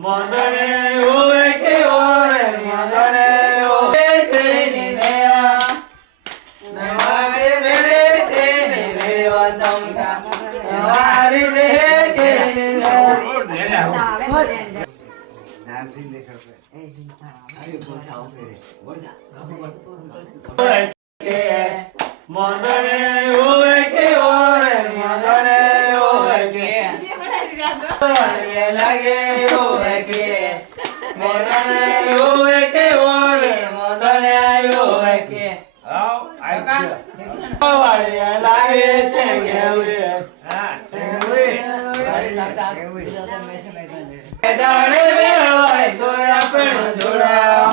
મોદને ઓવે કે ઓવે મોદને ઓવે કે નિનેવા નવાગે વેડે કે નિનેવા ચમકા નવારી રે કે મોદને ઓવે કે ઓવે મોદને ઓવે કે લાગે ઓવે કે મોદને ઓવે કે ઓવે મોદને ઓવે કે લાગે છે કેવે દાડે વેવાય સોયા પણ જોડા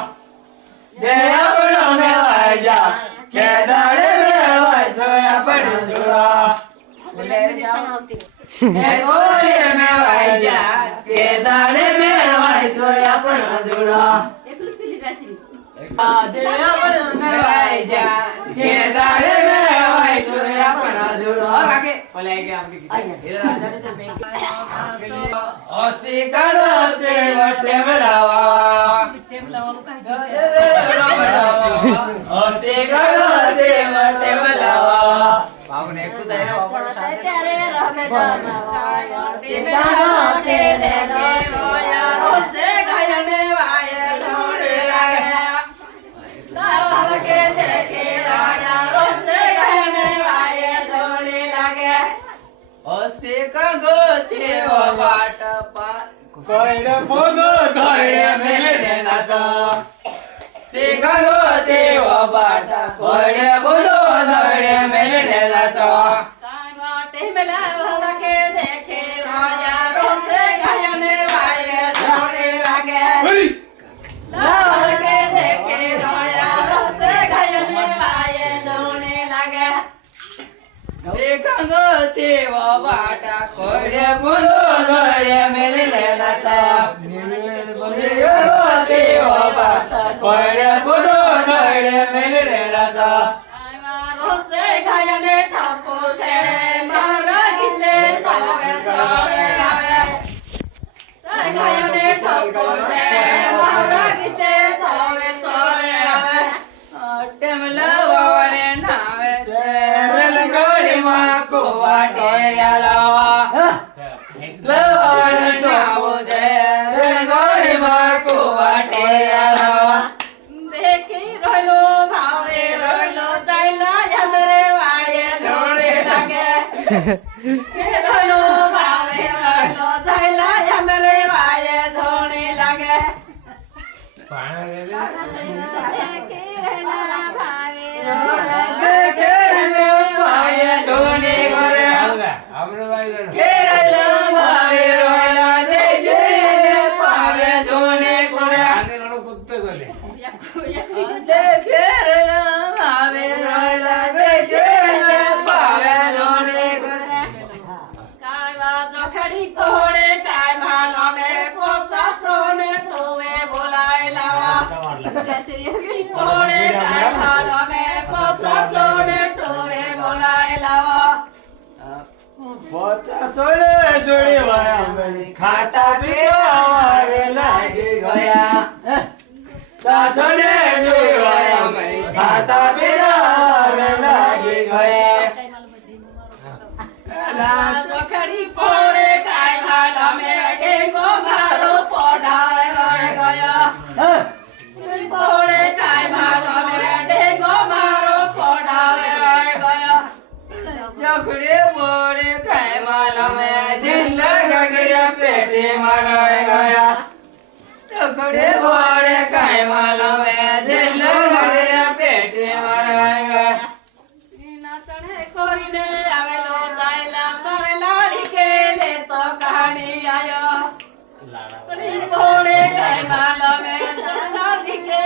જે આપણો મેવાય જા કે દાડે વેવાય સોયા પણ જોડા હે ગોરે મેવાય જા કે દાડે મેવાય સોયા પણ જોડા આજે આપણો મેવાય જા કે દાડે મેવાય સોયા પણ જોડા કાકે ઓલે કે આપકે ઓસી કાલો છે વટે બલાવા ઓસી કાલો છે વટે બલાવા ભાવને કુદાય ઓપર ત્યારે રમે જમાવા ઓસી કાલો કે ને રોયા રોસે ગાયને વાય થોડે લાગે લાવા કે દેખે રોયા રોસે ગાયને વાય થોડે લાગે ઓસી કગો તે વાટ પા કોઈડે પોગો ધોડે મેલે નાચા તે કગો તે વાટ કોઈડે પોગો ધોડે મેલે નાચા કાઈ વાટે મેલા કે દેખે રાજા રોસે ગાયને વાય થોડે લાગે લાવા કે દેખે રાજા રોસે ગાયને વાય થોડે લાગે કગો તે વાટ કોઈડે પોગો ધોડે મેલે નાચા તે વાટ કોઈડે પોગો ધોડે મેલે નાચા રોસે ગાયને ઠાપો છે મારા ગીતે ચાવે ચાવે આવે ગાયને ઠાપો છે મારા ગીતે ચાવે ચાવે આવે ટેમલા વાવને નાવે છે રેલગાડી માં કોવા ટેયા લાવા લવાને નાવો છે રેલગાડી માં કોવા ટેયા લાવા દેખી રોયલો ભાવે રોયલો ચાઈલા યમરે વાયે ધોડે લાગે રોયલો ભાવે રોયલો ચાઈલા યમરે વાયે ધોડે લાગે જોડી વાયા ખાતા પીવા લાગી ગયા સાસને જોડી વાયા ખાતા પીવા લાગી ગયા ચોખડી પોડે કાય ખાલા મે ડેંગો મારો પોડાય ગયા પોડે કાય મારો મે ડેંગો મારો પોડાય ગયા ચોખડી પોડે કાય માલા મે દિલ ગગડ્યા પેટે મારાય ગયા ચોખડી પોડે કાય માલા મે દિલ ગગડ્યા પેટે મારાય ગયા નાચણે કોરીને આવેલો લાયલા મારે લાડી કે લે તો કહાણી આયો લાડી પોડે કાય માલા મે લાડી કે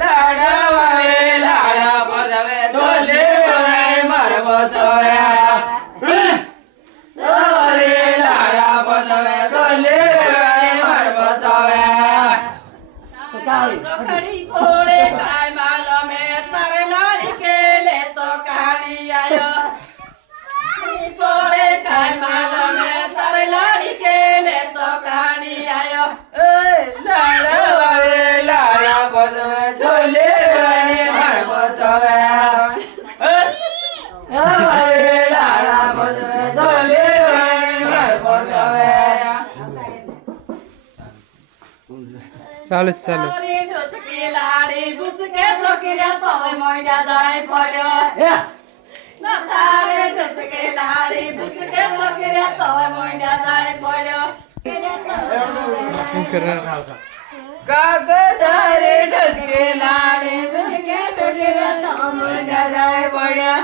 લાડા વાવે લાડા બજાવે ઢોલે બોલાય મારવો ચોયા રે લાડા બજાવે ઢોલે બોલાય મારવો ચોયા ચોખડી પોડે કાય માલો મે તારે લાડી કે લે તો કહાણી આયો પોડે કાય માલો મે તારે લાડી કે ચાલુ ચાલુ તારી ઢોચકી લાડી ભૂસકે છોકરીયા તોય મોંડ્યા જાય પડ્યો ના તારે ઢોચકી લાડી ભૂસકે છોકરીયા તોય મોંડ્યા જાય પડ્યો શું કરે કાકા તારે ઢોચકી લાડી ભૂસકે છોકરીયા તોય મોંડ્યા જાય પડ્યો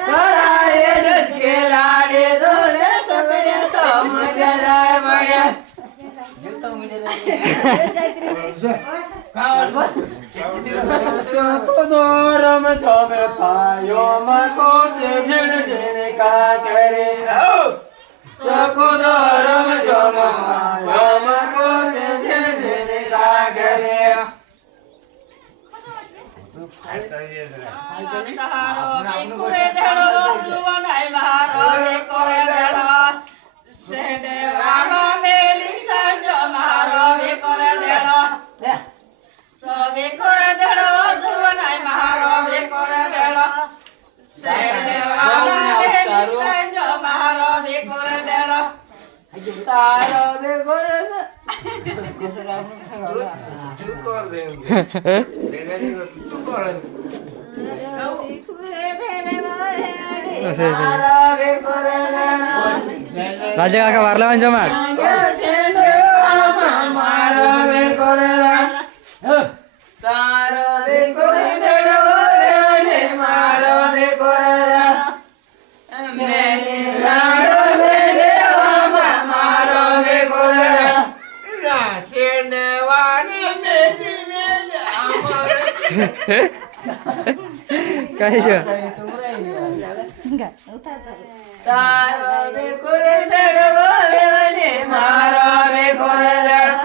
તારે ઢોચકી લાડી દોડે છોકરીયા તોય મોંડ્યા જાય પડ્યો राजा काका वारला म्हणजे मार काय તારો બેકોર દડવો લેવને મારો બેકોર દડ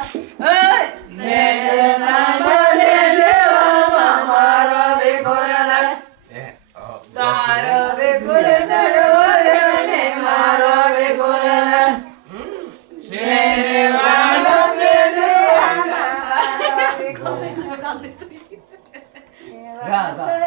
મે નાનો લે દેવા મારો બેકોર દડ તારો બેકોર દડવો લેવને મારો બેકોર દડ મે નાનો લે દેવા મારો બેકોર દડ ગા ગા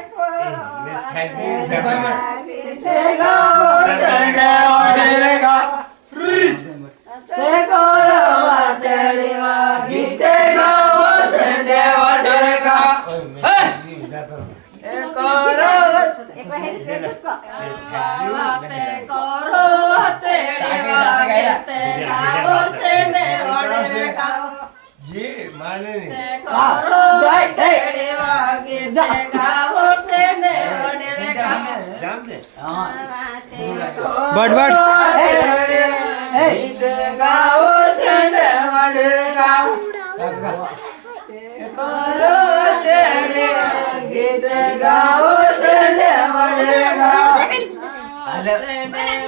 बट बट गीत गाओ संड गाओ करो तेरे गीत गाओ संड गाओ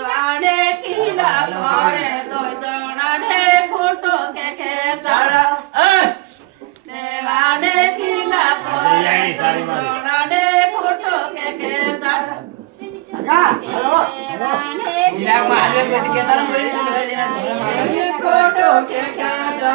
वाडे किला कोरे तो जणाडे फोटो के चढ़ा वाडे किला कोरे तो जणाडे फोटो के चढ़ा Bilang malu gue sekitar beli foto ke kaca.